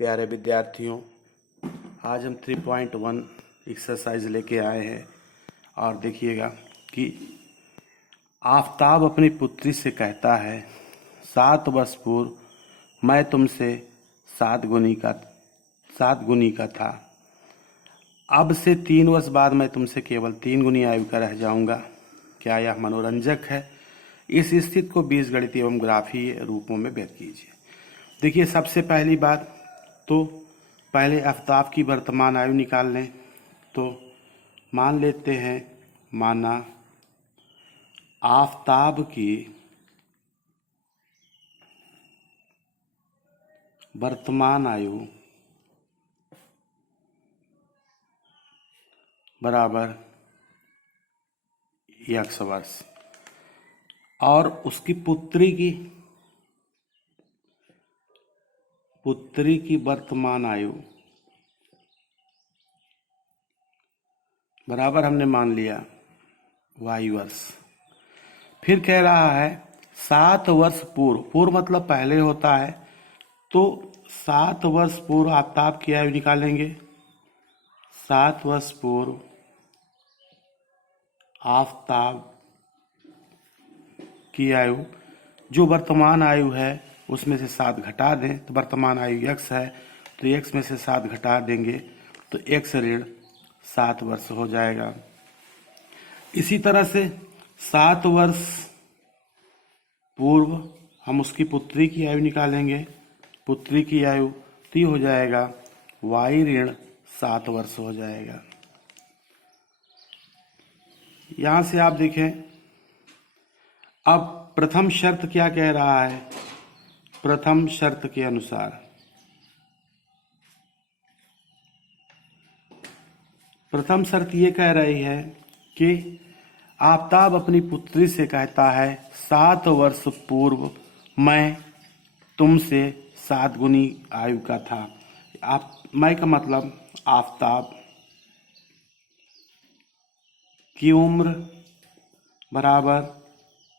प्यारे विद्यार्थियों, आज हम 3.1 एक्सरसाइज लेके आए हैं। और देखिएगा कि आफताब अपनी पुत्री से कहता है, 7 वर्ष पूर्व मैं तुमसे 7 गुनी का था। अब से 3 वर्ष बाद मैं तुमसे केवल 3 गुनी आयु का रह जाऊंगा। क्या यह मनोरंजक है? इस स्थिति को बीजगणित एवं ग्राफीय रूपों में व्यक्त कीजिए। देखिए, सबसे पहली बात तो पहले आफताब की वर्तमान आयु निकाल लें। तो मान लेते हैं, माना आफताब की वर्तमान आयु बराबर x वर्ष और उसकी पुत्री की वर्तमान आयु बराबर हमने मान लिया y वर्ष। फिर कह रहा है 7 वर्ष पूर्व मतलब पहले होता है, तो 7 वर्ष पूर्व आफताब की आयु निकालेंगे। 7 वर्ष पूर्व आफताब की आयु, जो वर्तमान आयु है उसमें से 7 घटा दें तो वर्तमान आयु x है, तो x में से 7 घटा देंगे तो x ऋण 7 वर्ष हो जाएगा। इसी तरह से 7 वर्ष पूर्व हम उसकी पुत्री की आयु निकालेंगे। पुत्री की आयु तो हो जाएगा y ऋण 7 वर्ष हो जाएगा। यहां से आप देखें, अब प्रथम शर्त क्या कह रहा है? प्रथम शर्त के अनुसार प्रथम शर्त ये कह रही है कि आफताब अपनी पुत्री से कहता है, 7 वर्ष पूर्व मैं तुमसे 7 गुनी आयु का था। मैं का मतलब आफताब की उम्र बराबर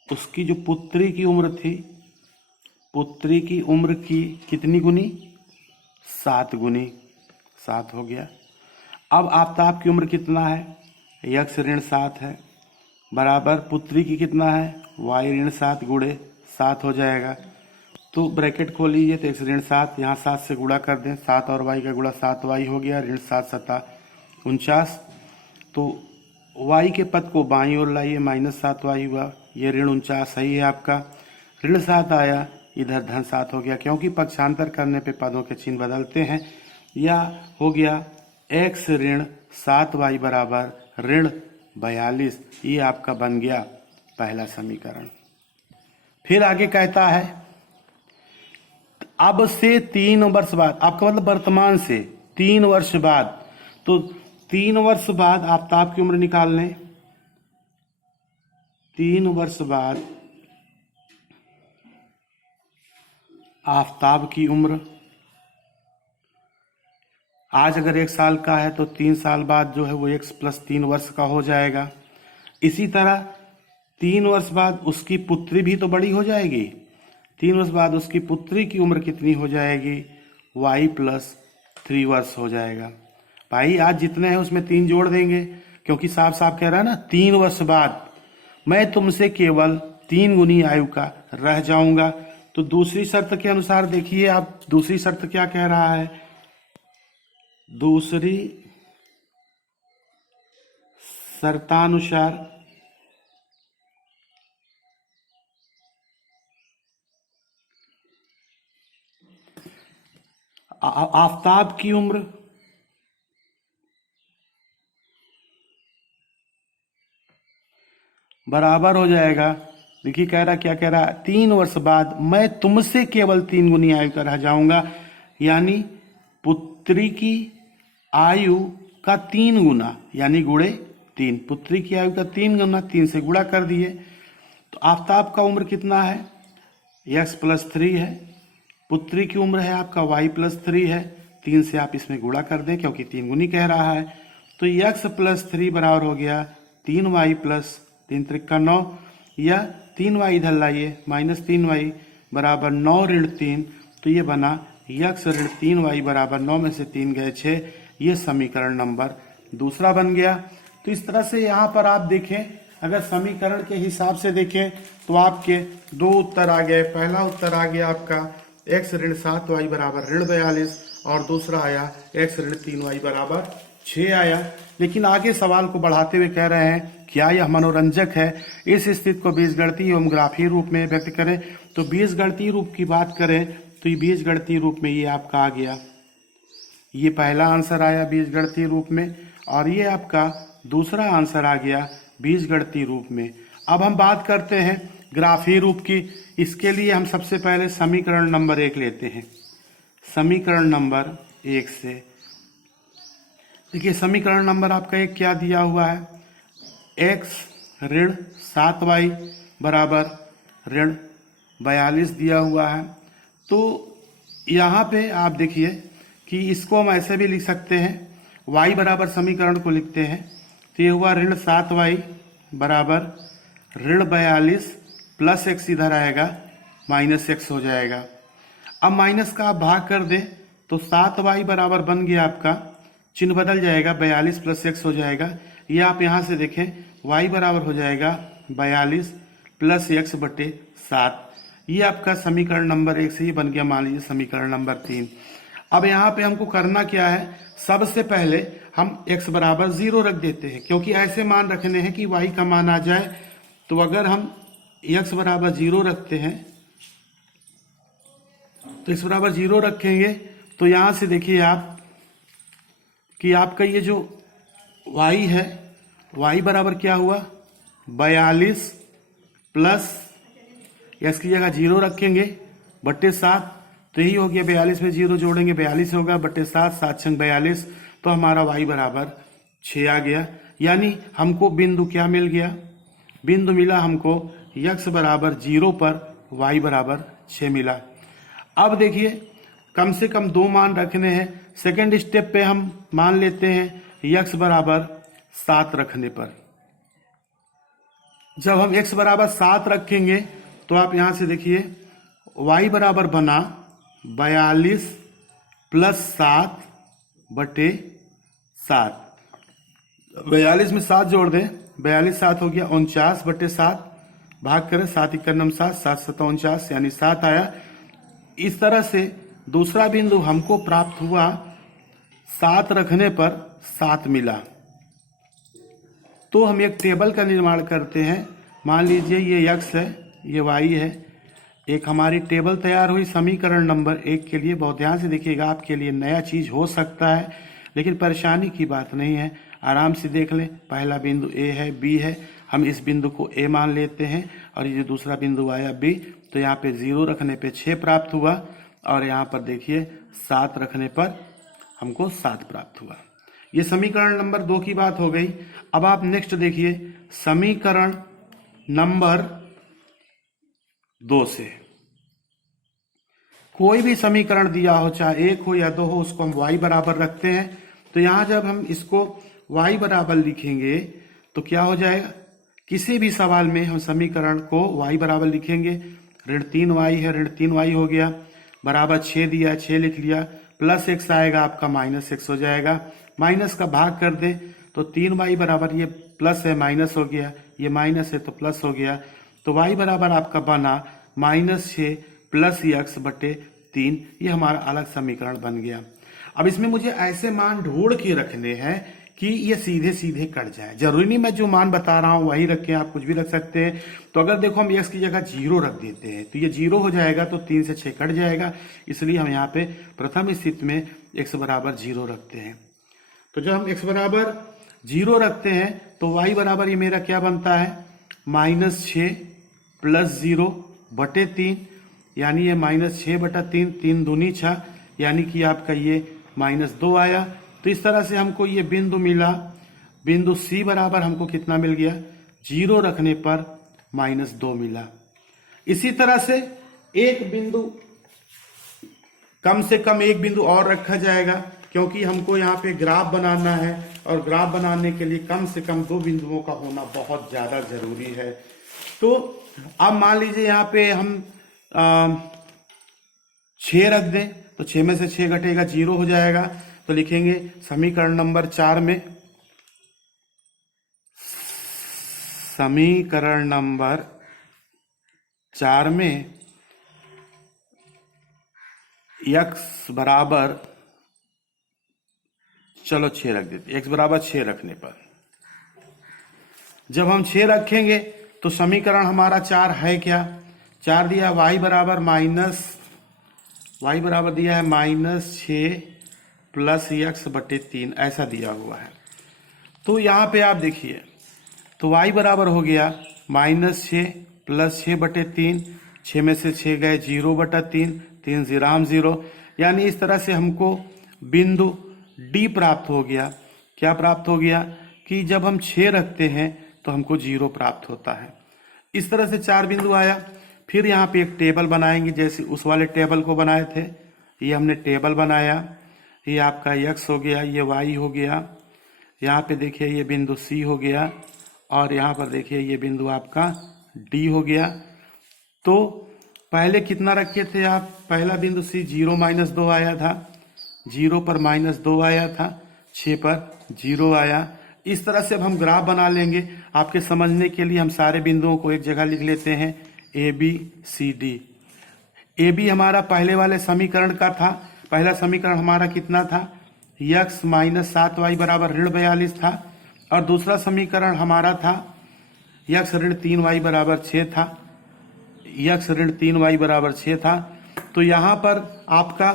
उसकी जो पुत्री की उम्र थी, पुत्री की उम्र की कितनी गुनी? 7 गुनी। 7 हो गया। अब आफताब की उम्र कितना है? x ऋण 7 है, बराबर पुत्री की कितना है? y ऋण 7 गुणे 7 हो जाएगा। तो ब्रैकेट खोल लीजिए, तो x ऋण 7 यहाँ 7 से गुणा कर दें, 7 और y का गुणा 7y हो गया, ऋण 7 7 49। तो y के पद को बाईं ओर लाइए, -7y हुआ, ये ऋण 49 सही है आपका। ऋण 7 आया, इधर धन 7 हो गया, क्योंकि पक्षांतर करने पे पदों के चिन्ह बदलते हैं। या हो गया x ऋण 7y बराबर ऋण 42। ये आपका बन गया पहला समीकरण। फिर आगे कहता है, अब से 3 वर्ष बाद, आपका मतलब वर्तमान से 3 वर्ष बाद, तो 3 वर्ष बाद आफताब की उम्र निकाल लें। 3 वर्ष बाद आफताब की उम्र, आज अगर 1 साल का है तो 3 साल बाद जो है वो x + 3 वर्ष का हो जाएगा। इसी तरह 3 वर्ष बाद उसकी पुत्री भी तो बड़ी हो जाएगी। 3 वर्ष बाद उसकी पुत्री की उम्र कितनी हो जाएगी? y + 3 वर्ष हो जाएगा। भाई आज जितने हैं उसमें 3 जोड़ देंगे, क्योंकि साफ साफ कह रहा है ना, 3 वर्ष बाद मैं तुमसे केवल 3 गुनी आयु का रह जाऊंगा। तो दूसरी शर्त के अनुसार देखिए आप, दूसरी शर्त क्या कह रहा है? दूसरी शर्तानुसार आफताब की उम्र बराबर हो जाएगा। देखिए कह रहा, क्या कह रहा है? 3 वर्ष बाद मैं तुमसे केवल 3 गुनी आयु का रह जाऊंगा, यानी पुत्री की आयु का 3 गुना, यानी गुणे 3। पुत्री की आयु का 3 गुना, 3 से गुणा कर दिए। तो आफताब का उम्र कितना है? x + 3 है। पुत्री की उम्र है आपका y + 3 है। 3 से आप इसमें गुणा कर दें, क्योंकि 3 गुनी कह रहा है। तो x + 3 बराबर हो गया 3y + 3 × 9, या 3y इधर लाइए, -3y बराबर 9 ऋण 3, तो ये बना यक्स ऋण 3y बराबर 9 में से 3 गए 6। ये समीकरण नंबर दूसरा बन गया। तो इस तरह से यहाँ पर आप देखें, अगर समीकरण के हिसाब से देखें तो आपके दो उत्तर आ गए। पहला उत्तर आ गया आपका x ऋण 7y बराबर ऋण 42 और दूसरा आया x ऋण 3y बराबर 6 आया। लेकिन आगे सवाल को बढ़ाते हुए कह रहे हैं क्या यह मनोरंजक है, इस स्थिति को बीजगणितीय एवं ग्राफीय रूप में व्यक्त करें। तो बीजगणितीय रूप की बात करें तो ये बीजगणितीय रूप में ये आपका आ गया, ये पहला आंसर आया बीजगणितीय रूप में, और ये आपका दूसरा आंसर आ गया बीजगणितीय रूप में। अब हम बात करते हैं ग्राफीय रूप की। इसके लिए हम सबसे पहले समीकरण नंबर 1 लेते हैं। समीकरण नंबर 1 से देखिए, समीकरण नंबर आपका 1 क्या दिया हुआ है, x ऋण 7y बराबर ऋण 42 दिया हुआ है। तो यहाँ पे आप देखिए कि इसको हम ऐसे भी लिख सकते हैं, y बराबर समीकरण को लिखते हैं तो ये हुआ ऋण 7y बराबर ऋण 42 प्लस x इधर आएगा माइनस x हो जाएगा। अब माइनस का आप भाग कर दें तो 7y बराबर बन गया आपका, चिन्ह बदल जाएगा, 42 प्लस x हो जाएगा। ये आप यहाँ से देखें y बराबर हो जाएगा 42 प्लस x बटे 7। ये आपका समीकरण नंबर 1 से ही बन गया, मान लीजिए समीकरण नंबर 3। अब यहाँ पे हमको करना क्या है, सबसे पहले हम x बराबर 0 रख देते हैं, क्योंकि ऐसे मान रखने हैं कि y का मान आ जाए। तो अगर हम x बराबर 0 रखते हैं तो x बराबर 0 रखेंगे तो यहाँ से देखिए आप कि आपका ये जो y है, y बराबर क्या हुआ 42 प्लस x की जगह 0 रखेंगे बट्टे 7, तो यही हो गया 42 में 0 जोड़ेंगे 42 होगा बट्टे 7, 7 छंग 42, तो हमारा y बराबर 6 आ गया। यानी हमको बिंदु क्या मिल गया, बिंदु मिला हमको x बराबर 0 पर y बराबर 6 मिला। अब देखिए कम से कम 2 मान रखने हैं। सेकेंड स्टेप पे हम मान लेते हैं x बराबर 7 रखने पर। जब हम x बराबर 7 रखेंगे तो आप यहां से देखिए y बराबर बना 42 प्लस 7 बटे 7। 42 में 7 जोड़ दें, 42 7 हो गया 49 बटे 7, भाग करें 7 इक्यानम 7, 7 7 49 यानी 7 आया। इस तरह से दूसरा बिंदु हमको प्राप्त हुआ, 7 रखने पर 7 मिला। तो हम एक टेबल का निर्माण करते हैं। मान लीजिए ये x है, ये y है, एक हमारी टेबल तैयार हुई समीकरण नंबर 1 के लिए। बहुत ध्यान से देखिएगा, आपके लिए नया चीज हो सकता है लेकिन परेशानी की बात नहीं है, आराम से देख लें। पहला बिंदु a है, b है, हम इस बिंदु को a मान लेते हैं और ये जो दूसरा बिंदु आया b, तो यहाँ पे 0 रखने पे 6 प्राप्त हुआ और यहाँ पर देखिए 7 रखने पर हमको 7 प्राप्त हुआ। ये समीकरण नंबर 2 की बात हो गई। अब आप नेक्स्ट देखिए समीकरण नंबर 2 से कोई भी समीकरण दिया हो, चाहे 1 हो या 2 हो, उसको हम y बराबर रखते हैं। तो यहां जब हम इसको y बराबर लिखेंगे तो क्या हो जाएगा, किसी भी सवाल में हम समीकरण को y बराबर लिखेंगे। ऋण 3y है, ऋण 3y हो गया, बराबर 6 दिया, 6 लिख लिया, प्लस x आएगा आपका माइनस x हो जाएगा। माइनस का भाग कर दे तो 3y बराबर, ये प्लस है माइनस हो गया, ये माइनस है तो प्लस हो गया। तो y बराबर आपका बना -6 प्लस x बटे 3। ये हमारा अलग समीकरण बन गया। अब इसमें मुझे ऐसे मान ढूंढ के रखने हैं कि ये सीधे सीधे कट जाए। जरूरी नहीं मैं जो मान बता रहा हूं वही रखें, आप कुछ भी रख सकते हैं। तो अगर देखो हम x की जगह 0 रख देते हैं तो ये 0 हो जाएगा, तो 3 से 6 कट जाएगा, इसलिए हम यहाँ पे प्रथम स्थिति में x बराबर 0 रखते हैं। तो जब हम x बराबर 0 रखते हैं तो y बराबर ये मेरा क्या बनता है, -6 प्लस 0 बटे 3, यानी ये -6 बटा 3, 3 दूनी 6, यानी कि आपका ये -2 आया। तो इस तरह से हमको ये बिंदु मिला। बिंदु C बराबर हमको कितना मिल गया, 0 रखने पर -2 मिला। इसी तरह से एक बिंदु, कम से कम एक बिंदु और रखा जाएगा, क्योंकि हमको यहाँ पे ग्राफ बनाना है और ग्राफ बनाने के लिए कम से कम 2 बिंदुओं का होना बहुत ज्यादा जरूरी है। तो अब मान लीजिए यहाँ पे हम 6 रख दें तो 6 में से 6 घटेगा 0 हो जाएगा। तो लिखेंगे समीकरण नंबर 4 में, समीकरण नंबर 4 में x बराबर, चलो 6 रख देते, x बराबर 6 रखने पर जब हम 6 रखेंगे तो समीकरण हमारा 4 है क्या, 4 दिया y बराबर दिया है -6 प्लस x बटे 3, ऐसा दिया हुआ है। तो यहाँ पे आप देखिए, तो y बराबर हो गया -6 प्लस 6 बटे 3, 6 में से 6 गए 0 बटा 3, 3 0 0, यानी इस तरह से हमको बिंदु D प्राप्त हो गया। क्या प्राप्त हो गया कि जब हम 6 रखते हैं तो हमको 0 प्राप्त होता है। इस तरह से 4 बिंदु आया। फिर यहाँ पे एक टेबल बनाएंगे, जैसे उस वाले टेबल को बनाए थे, ये हमने टेबल बनाया। ये आपका x हो गया, ये y हो गया, यहाँ पे देखिए ये बिंदु C हो गया, और यहाँ पर देखिए ये बिंदु आपका D हो गया। तो पहले कितना रखे थे आप, पहला बिंदु C 0 - 2 आया था, 0 पर -2 आया था, 6 पर 0 आया। इस तरह से अब हम ग्राफ बना लेंगे। आपके समझने के लिए हम सारे बिंदुओं को एक जगह लिख लेते हैं, ABCD। AB हमारा पहले वाले समीकरण का था, पहला समीकरण हमारा कितना था, x - 7y बराबर -42 था, और दूसरा समीकरण हमारा था x - 3y बराबर 6 था, x - 3y बराबर 6 था। तो यहाँ पर आपका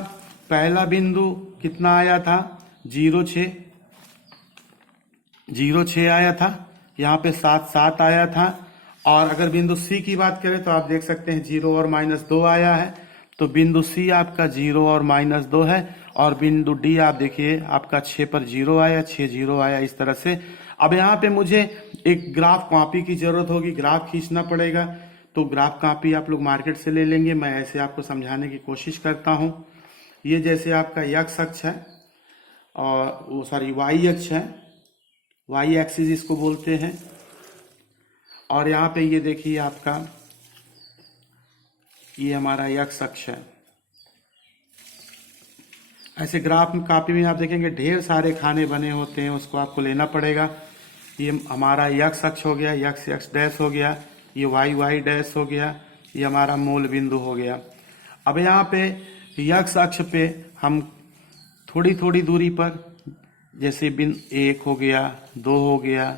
पहला बिंदु कितना आया था, 0,6 आया था, यहाँ पे 7 आया था। और अगर बिंदु C की बात करें तो आप देख सकते हैं 0 और -2 आया है। तो बिंदु C आपका 0 और -2 है, और बिंदु D आप देखिए आपका 6 पर 0 आया, 6 0 आया, इस तरह से। अब यहाँ पे मुझे एक ग्राफ कॉपी की जरूरत होगी, ग्राफ खींचना पड़ेगा। तो ग्राफ कॉपी आप लोग मार्केट से ले लेंगे, मैं ऐसे आपको समझाने की कोशिश करता हूँ। ये जैसे आपका x अक्ष है, और वो सॉरी y अक्ष है, y एक्सिस इसको बोलते हैं। और यहाँ पे ये देखिए आपका ये हमारा x अक्ष है। ऐसे ग्राफ में कॉपी में आप देखेंगे ढेर सारे खाने बने होते हैं, उसको आपको लेना पड़ेगा। ये हमारा x अक्ष हो गया, x डैश हो गया, ये y डैश हो गया, ये हमारा मूल बिंदु हो गया। अब यहाँ पे x अक्ष पे हम थोड़ी थोड़ी दूरी पर, जैसे बिंदु 1 हो गया, 2 हो गया,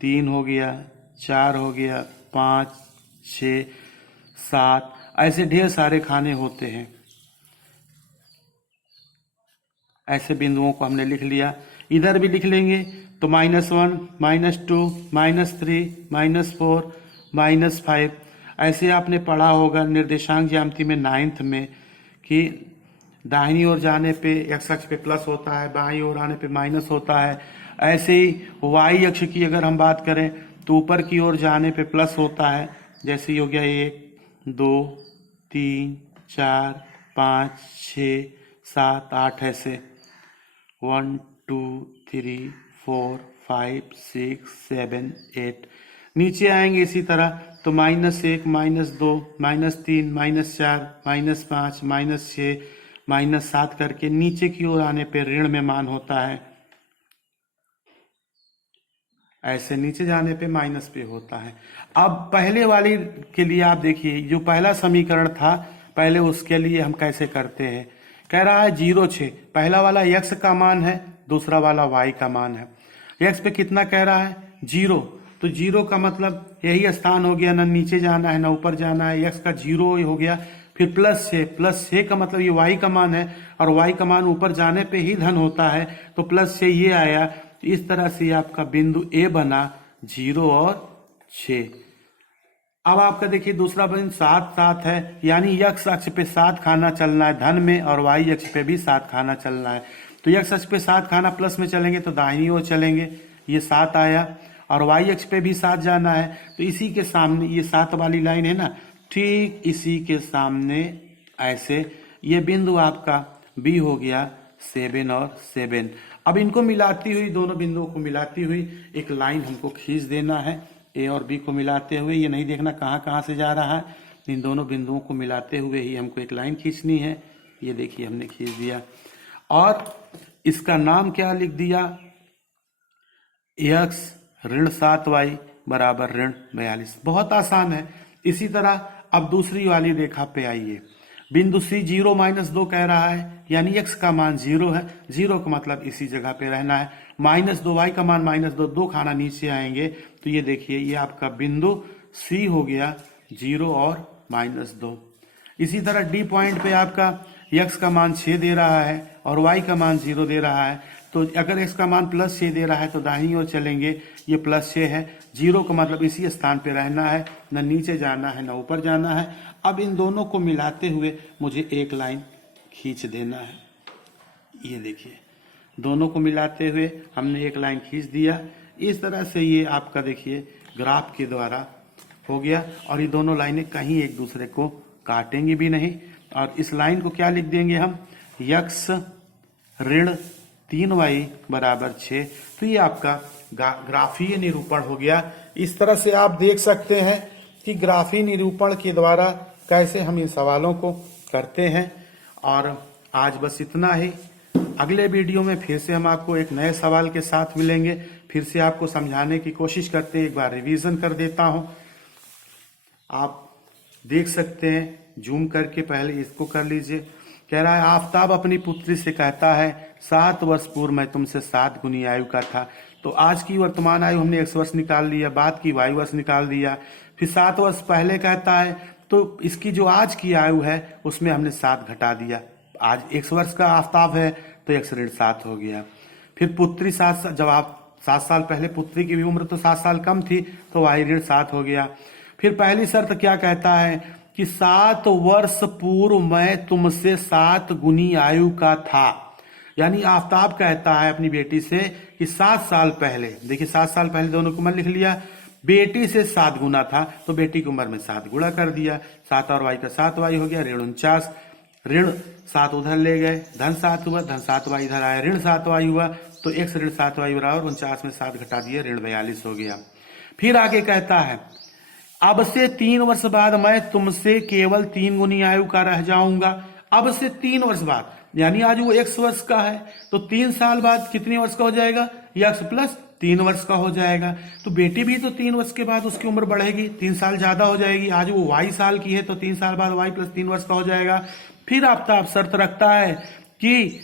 3 हो गया, 4 हो गया, 5 6 7, ऐसे ढेर सारे खाने होते हैं। ऐसे बिंदुओं को हमने लिख लिया। इधर भी लिख लेंगे तो -1 -2 -3 -4 -5। ऐसे आपने पढ़ा होगा निर्देशांक ज्यामिति में 9th में कि दाहिनी ओर जाने पे x अक्ष पे प्लस होता है, बाईं ओर आने पे माइनस होता है। ऐसे ही y अक्ष की अगर हम बात करें तो ऊपर की ओर जाने पे प्लस होता है। जैसे ही हो गया 1 2 3 4 5 6 7 8, ऐसे 1 2 3 4 5 6 7 8। नीचे आएंगे इसी तरह तो -1 -2 -3 -4 -5 -6 -7 करके नीचे की ओर आने पे ऋण में मान होता है। ऐसे नीचे जाने पे माइनस पे होता है। अब पहले वाली के लिए आप देखिए, जो पहला समीकरण था पहले उसके लिए हम कैसे करते हैं। कह रहा है 0,6, पहला वाला x का मान है, दूसरा वाला y का मान है। x पे कितना कह रहा है 0, तो 0 का मतलब यही स्थान हो गया, ना नीचे जाना है ना ऊपर जाना है, x का 0 हो गया। फिर +6 का मतलब ये y का मान है, और y का मान ऊपर जाने पे ही धन होता है, तो +6 ये आया। इस तरह से आपका बिंदु A बना 0 और 6। अब आपका देखिए दूसरा बिंदु 7 7 है, यानी x अक्ष पे 7 खाना चलना है धन में, और y अक्ष पे भी 7 खाना चलना है। तो x अक्ष पे 7 खाना प्लस में चलेंगे तो दाहिनी ओर चलेंगे, ये 7 आया, और y अक्ष पे भी 7 जाना है। तो इसी के सामने ये 7 वाली लाइन है ना, ठीक इसी के सामने ऐसे ये बिंदु आपका B हो गया 7 और 7। अब इनको मिलाती हुई, दोनों बिंदुओं को मिलाती हुई एक लाइन हमको खींच देना है। A और B को मिलाते हुए, ये नहीं देखना कहाँ कहाँ से जा रहा है, इन दोनों बिंदुओं को मिलाते हुए ही हमको एक लाइन खींचनी है। ये देखिए हमने खींच दिया और इसका नाम क्या लिख दिया, x ऋण 7y बराबर ऋण 42। बहुत आसान है। इसी तरह अब दूसरी वाली रेखा पे आइए। बिंदु C 0 -2 कह रहा है, यानी x का मान 0 है। 0 का मतलब इसी जगह पे रहना है। -2 y का मान -2, 2 खाना नीचे आएंगे तो ये देखिए ये आपका बिंदु C हो गया 0 और -2। इसी तरह D पॉइंट पे आपका x का मान 6 दे रहा है और y का मान 0 दे रहा है। तो अगर x का मान +6 दे रहा है तो दाहिनी ओर चलेंगे, ये +6 है। 0 का मतलब इसी स्थान पे रहना है, न नीचे जाना है न ऊपर जाना है। अब इन दोनों को मिलाते हुए मुझे एक लाइन खींच देना है। ये देखिए दोनों को मिलाते हुए हमने एक लाइन खींच दिया। इस तरह से ये आपका देखिए ग्राफ के द्वारा हो गया और ये दोनों लाइनें कहीं एक दूसरे को काटेंगे भी नहीं। और इस लाइन को क्या लिख देंगे हम, x ऋण 3y बराबर 6। तो ये आपका ग्राफीय निरूपण हो गया। इस तरह से आप देख सकते हैं कि ग्राफीय निरूपण के द्वारा कैसे हम इन सवालों को करते हैं। और आज बस इतना ही। अगले वीडियो में फिर से हम आपको एक नए सवाल के साथ मिलेंगे। फिर से आपको समझाने की कोशिश करते हैं, एक बार रिवीजन कर देता हूं। आप देख सकते हैं, जूम करके पहले इसको कर लीजिए। कह रहा है आफताब अपनी पुत्री से कहता है 7 वर्ष पूर्व मैं तुमसे 7 गुनी आयु का था। तो आज की वर्तमान आयु हमने x वर्ष निकाल लिया, बाद की y वर्ष निकाल दिया। फिर 7 वर्ष पहले कहता है तो इसकी जो आज की आयु है उसमें हमने 7 घटा दिया। आज x वर्ष का आफताब है तो x ऋण 7 हो गया। फिर पुत्री 7 जब आप 7 साल पहले पुत्री की भी उम्र तो 7 साल कम थी तो y ऋण 7 हो गया। फिर पहली शर्त क्या कहता है कि 7 वर्ष पूर्व मैं तुमसे 7 गुनी आयु का था। यानी आफताब कहता है अपनी बेटी से कि 7 साल पहले, देखिए 7 साल पहले दोनों को मैं लिख लिया, बेटी से 7 गुना था तो बेटी की उम्र में 7 गुणा कर दिया। 7 और y का 7y हो गया, ऋण 49। ऋण 7 उधर ले गए, धन 7 हुआ, धन 7y इधर आया, ऋण 7y हुआ। तो x ऋण 7y बराबर 49 में 7 घटा दिए, ऋण 42 हो गया। फिर आगे कहता है अब से 3 वर्ष बाद मैं तुमसे केवल 3 गुनी आयु का रह जाऊंगा। अब से 3 वर्ष बाद, यानी आज वो x वर्ष का है तो 3 साल बाद कितने वर्ष का हो जाएगा, x प्लस 3 वर्ष का हो जाएगा। तो बेटी भी तो 3 वर्ष के बाद उसकी उम्र बढ़ेगी, 3 साल ज्यादा हो जाएगी। आज वो y साल की है तो 3 साल बाद y प्लस 3 वर्ष का हो जाएगा। फिर आफताब शर्त रखता है कि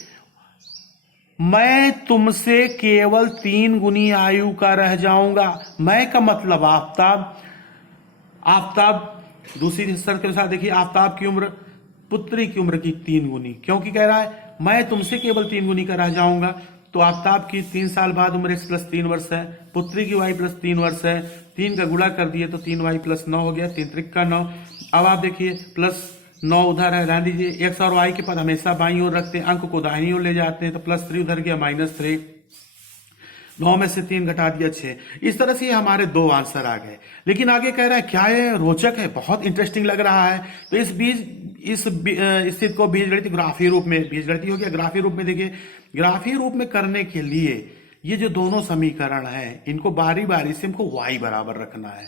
मैं तुमसे केवल 3 गुनी आयु का रह जाऊंगा। मैं का मतलब आफताब दूसरी शर्त के अनुसार देखिए आफताब की उम्र पुत्री की उम्र की 3 गुनी, क्योंकि कह रहा है मैं तुमसे केवल 3 गुनी का रह जाऊंगा। तो आफताब की 3 साल बाद उम्र x प्लस 3 वर्ष है, पुत्री की y प्लस 3 वर्ष है। 3 का गुणा कर दिए तो 3y प्लस 9 हो गया, 3 त्रिक का 9। अब आप देखिए प्लस 9 उधर है, रहने दीजिए। x और y के पद हमेशा बाईं ओर रखते हैं, अंक को दाहिनी ओर ले जाते हैं। तो +3 उधर गया, -3। 9 में से 3 घटा दिया 6। इस तरह से हमारे 2 आंसर आ गए। लेकिन आगे कह रहा है क्या है, रोचक है, बहुत इंटरेस्टिंग लग रहा है। तो इस स्थिति को बीजगणित ग्राफीय रूप में, बीजगणित हो गया ग्राफीय रूप में। देखिए ग्राफीय रूप में करने के लिए ये जो दोनों समीकरण है इनको बारी बारी से हमको y बराबर रखना है।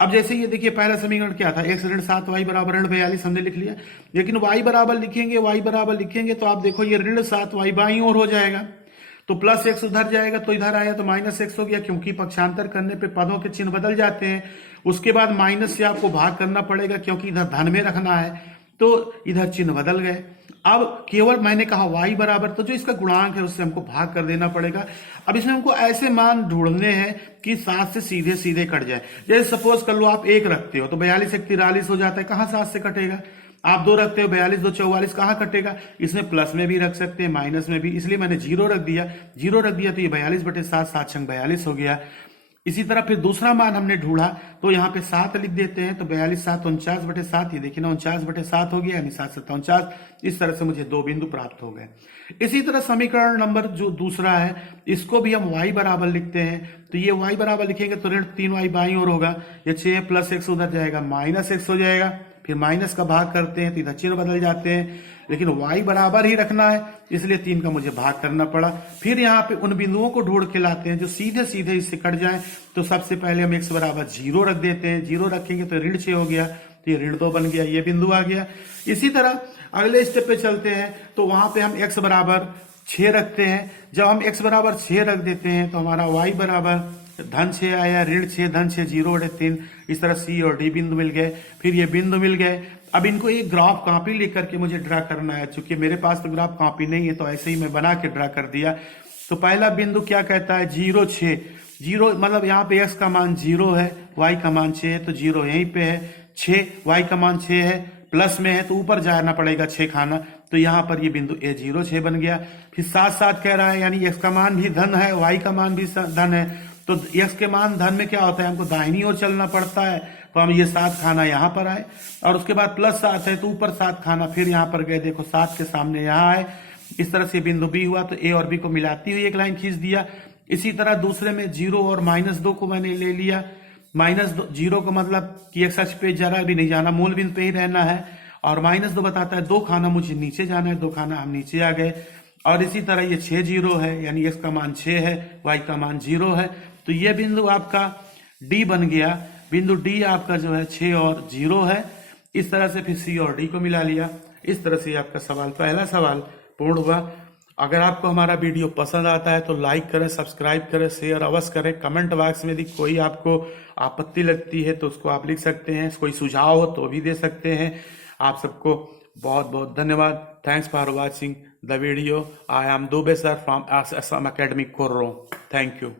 अब जैसे ये देखिए पहला समीकरण क्या था, x ऋण 7y बराबर ऋण 42 हमने लिख लिया। लेकिन y बराबर लिखेंगे तो आप देखो ये ऋण 7y बाईं ओर हो जाएगा तो प्लस x उधर जाएगा तो इधर आया तो -x हो गया, क्योंकि पक्षांतर करने पे पदों के चिन्ह बदल जाते हैं। उसके बाद माइनस से आपको भाग करना पड़ेगा क्योंकि इधर धन में रखना है, तो इधर चिन्ह बदल गए। अब केवल मैंने कहा y बराबर, तो जो इसका गुणांक है उससे हमको भाग कर देना पड़ेगा। अब इसमें हमको ऐसे मान ढूंढने हैं कि 7 से सीधे सीधे कट जाए। जैसे सपोज कर लो आप 1 रखते हो तो 42 1 43 हो जाता है, कहाँ 7 से कटेगा। आप 2 रखते हो 42 2 44, कहाँ कटेगा। इसमें प्लस में भी रख सकते हैं, माइनस में भी, इसलिए मैंने 0 रख दिया। 0 रख दिया तो ये 42/7, 7 छंग 42 हो गया। इसी तरह फिर दूसरा मान हमने ढूंढा तो यहाँ पे 7 लिख देते हैं तो 42 7 49/7, ये देखिए ना 49/7 हो गया, यानी 7 7 49। इस तरह से मुझे 2 बिंदु प्राप्त हो गए। इसी तरह समीकरण नंबर जो दूसरा है इसको भी हम y बराबर लिखते हैं। तो ये y बराबर लिखेंगे तो ऋण 3y बाईं ओर होगा, ये 6 प्लस x उधर जाएगा, -x हो जाएगा। फिर माइनस का भाग करते हैं तो इधर चिन्ह बदल जाते हैं, लेकिन y बराबर ही रखना है इसलिए 3 का मुझे भाग करना पड़ा। फिर यहाँ पे उन बिंदुओं को ढूंढ के लाते हैं जो सीधे सीधे इससे कट जाएं। तो सबसे पहले हम x बराबर 0 रख देते हैं, 0 रखेंगे तो ऋण 6 हो गया, तो ये ऋण 2 बन गया, ये बिंदु आ गया। इसी तरह अगले स्टेप पे चलते हैं तो वहां पे हम x बराबर 6 रखते हैं। जब हम x बराबर 6 रख देते हैं तो हमारा y बराबर धन 6 आया, ऋण 6, धन 6, 0/3। इस तरह C और D बिंदु मिल गए। फिर ये बिंदु मिल गए। अब इनको एक ग्राफ कॉपी लेकर के मुझे ड्रा करना है। चूंकि मेरे पास तो ग्राफ कॉपी नहीं है तो ऐसे ही मैं बना के ड्रा कर दिया। तो पहला बिंदु क्या कहता है, 0, 6। 0 मतलब यहाँ पे x का मान 0 है, y का मान 6 है, तो 0 यहीं पे है। 6, y का मान 6 है, प्लस में है तो ऊपर जाना पड़ेगा 6 खाना, तो यहाँ पर ये बिंदु A0, 6 बन गया। फिर 7, 7 कह रहा है, यानी x का मान भी धन है, y का मान भी धन है। तो x के मान धन में क्या होता है, हमको दाहिनी ओर चलना पड़ता है, तो हम ये 7 खाना यहाँ पर आए। और उसके बाद +7 है तो ऊपर 7 खाना, फिर यहाँ पर गए, देखो 7 के सामने यहाँ आए। इस तरह से बिंदु B हुआ, तो A और B को मिलाती हुई एक लाइन खींच दिया। इसी तरह दूसरे में 0 और -2 को मैंने ले लिया। -0 का मतलब कि x अक्ष पे जरा भी नहीं जाना, मूल बिंदु पे ही रहना है। और -2 बताता है 2 खाना मुझे नीचे जाना है, 2 खाना हम नीचे आ गए। और इसी तरह ये 6, 0 है, यानी x का मान 6 है, y का मान 0 है। तो ये बिंदु आपका D बन गया। बिंदु D आपका जो है 6 और 0 है। इस तरह से फिर C और D को मिला लिया। इस तरह से आपका सवाल, पहला सवाल पूर्ण हुआ। अगर आपको हमारा वीडियो पसंद आता है तो लाइक करें, सब्सक्राइब करें, शेयर अवश्य करें। कमेंट बॉक्स में यदि कोई आपको आपत्ति लगती है तो उसको आप लिख सकते हैं, कोई सुझाव हो तो भी दे सकते हैं। आप सबको बहुत बहुत धन्यवाद। Thanks for watching the video. I am Dubey sir from Assam academy, कोर्रो। Thank you.